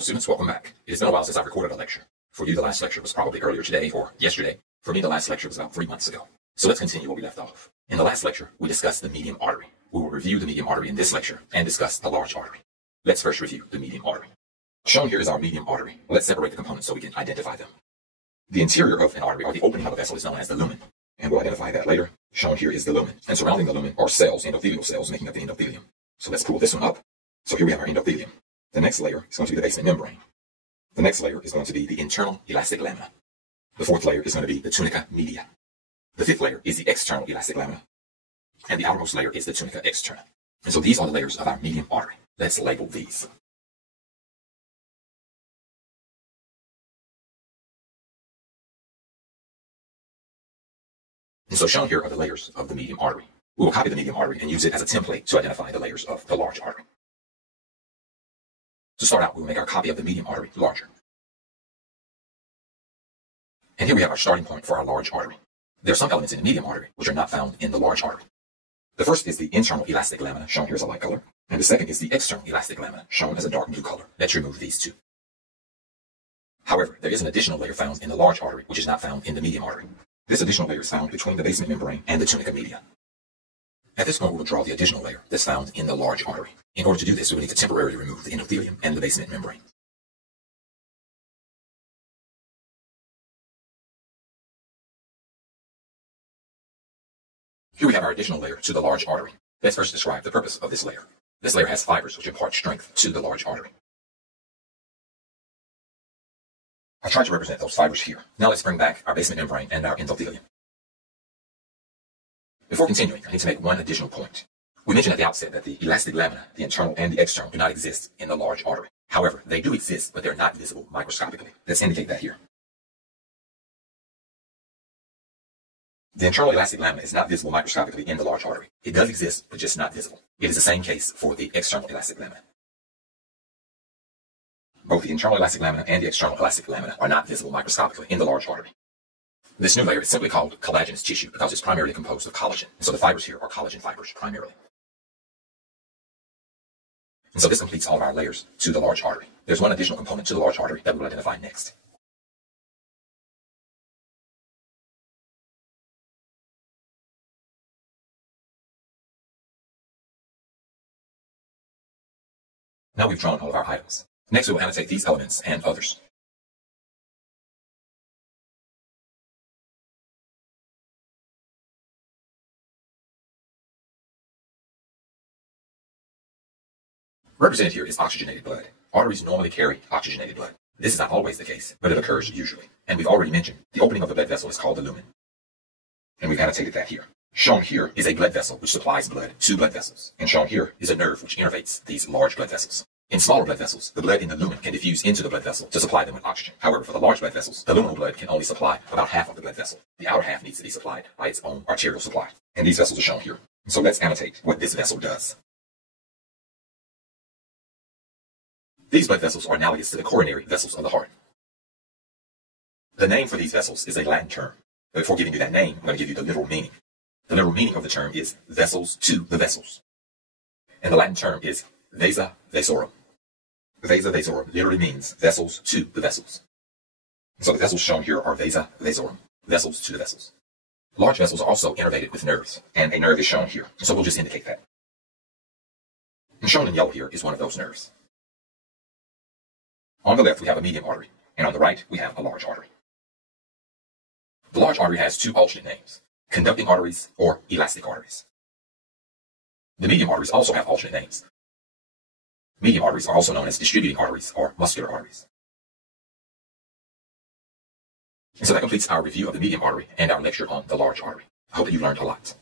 students, welcome back. It has been a while since I've recorded a lecture. For you, the last lecture was probably earlier today or yesterday. For me, the last lecture was about 3 months ago. So let's continue where we left off. In the last lecture, we discussed the medium artery. We will review the medium artery in this lecture and discuss the large artery. Let's first review the medium artery. Shown here is our medium artery. Let's separate the components so we can identify them. The interior of an artery, or the opening of a vessel, is known as the lumen, and we'll identify that later. Shown here is the lumen, and surrounding the lumen are cells, endothelial cells, making up the endothelium. So let's pull this one up. So here we have our endothelium. The next layer is going to be the basement membrane. The next layer is going to be the internal elastic lamina. The fourth layer is going to be the tunica media. The fifth layer is the external elastic lamina. And the outermost layer is the tunica externa. And so these are the layers of our medium artery. Let's label these. And so shown here are the layers of the medium artery. We will copy the medium artery and use it as a template to identify the layers of the large artery. To start out, we will make our copy of the medium artery larger. And here we have our starting point for our large artery. There are some elements in the medium artery which are not found in the large artery. The first is the internal elastic lamina, shown here as a light color. And the second is the external elastic lamina, shown as a dark blue color. Let's remove these two. However, there is an additional layer found in the large artery which is not found in the medium artery. This additional layer is found between the basement membrane and the tunica media. At this point, we will draw the additional layer that's found in the large artery. In order to do this, we will need to temporarily remove the endothelium and the basement membrane. Here we have our additional layer to the large artery. Let's first describe the purpose of this layer. This layer has fibers which impart strength to the large artery. I tried to represent those fibers here. Now let's bring back our basement membrane and our endothelium. Before continuing, I need to make one additional point. We mentioned at the outset that the elastic lamina, the internal and the external, do not exist in the large artery. However, they do exist, but they're not visible microscopically. Let's indicate that here. The internal elastic lamina is not visible microscopically in the large artery. It does exist, but just not visible. It is the same case for the external elastic lamina. Both the internal elastic lamina and the external elastic lamina are not visible microscopically in the large artery. This new layer is simply called collagenous tissue because it's primarily composed of collagen. And so the fibers here are collagen fibers primarily. And so this completes all of our layers to the large artery. There's one additional component to the large artery that we will identify next. Now we've drawn all of our items. Next we will annotate these elements and others. Represented here is oxygenated blood. Arteries normally carry oxygenated blood. This is not always the case, but it occurs usually. And we've already mentioned the opening of the blood vessel is called the lumen. And we've annotated that here. Shown here is a blood vessel which supplies blood to blood vessels. And shown here is a nerve which innervates these large blood vessels. In smaller blood vessels, the blood in the lumen can diffuse into the blood vessel to supply them with oxygen. However, for the large blood vessels, the luminal blood can only supply about half of the blood vessel. The outer half needs to be supplied by its own arterial supply. And these vessels are shown here. So let's annotate what this vessel does. These blood vessels are analogous to the coronary vessels of the heart. The name for these vessels is a Latin term. But before giving you that name, I'm going to give you the literal meaning. The literal meaning of the term is vessels to the vessels. And the Latin term is vasa vasorum. Vasa vasorum literally means vessels to the vessels. So the vessels shown here are vasa vasorum, vessels to the vessels. Large vessels are also innervated with nerves, and a nerve is shown here. So we'll just indicate that. And shown in yellow here is one of those nerves. On the left, we have a medium artery, and on the right, we have a large artery. The large artery has two alternate names, conducting arteries or elastic arteries. The medium arteries also have alternate names. Medium arteries are also known as distributing arteries or muscular arteries. And so that completes our review of the medium artery and our lecture on the large artery. I hope that you learned a lot.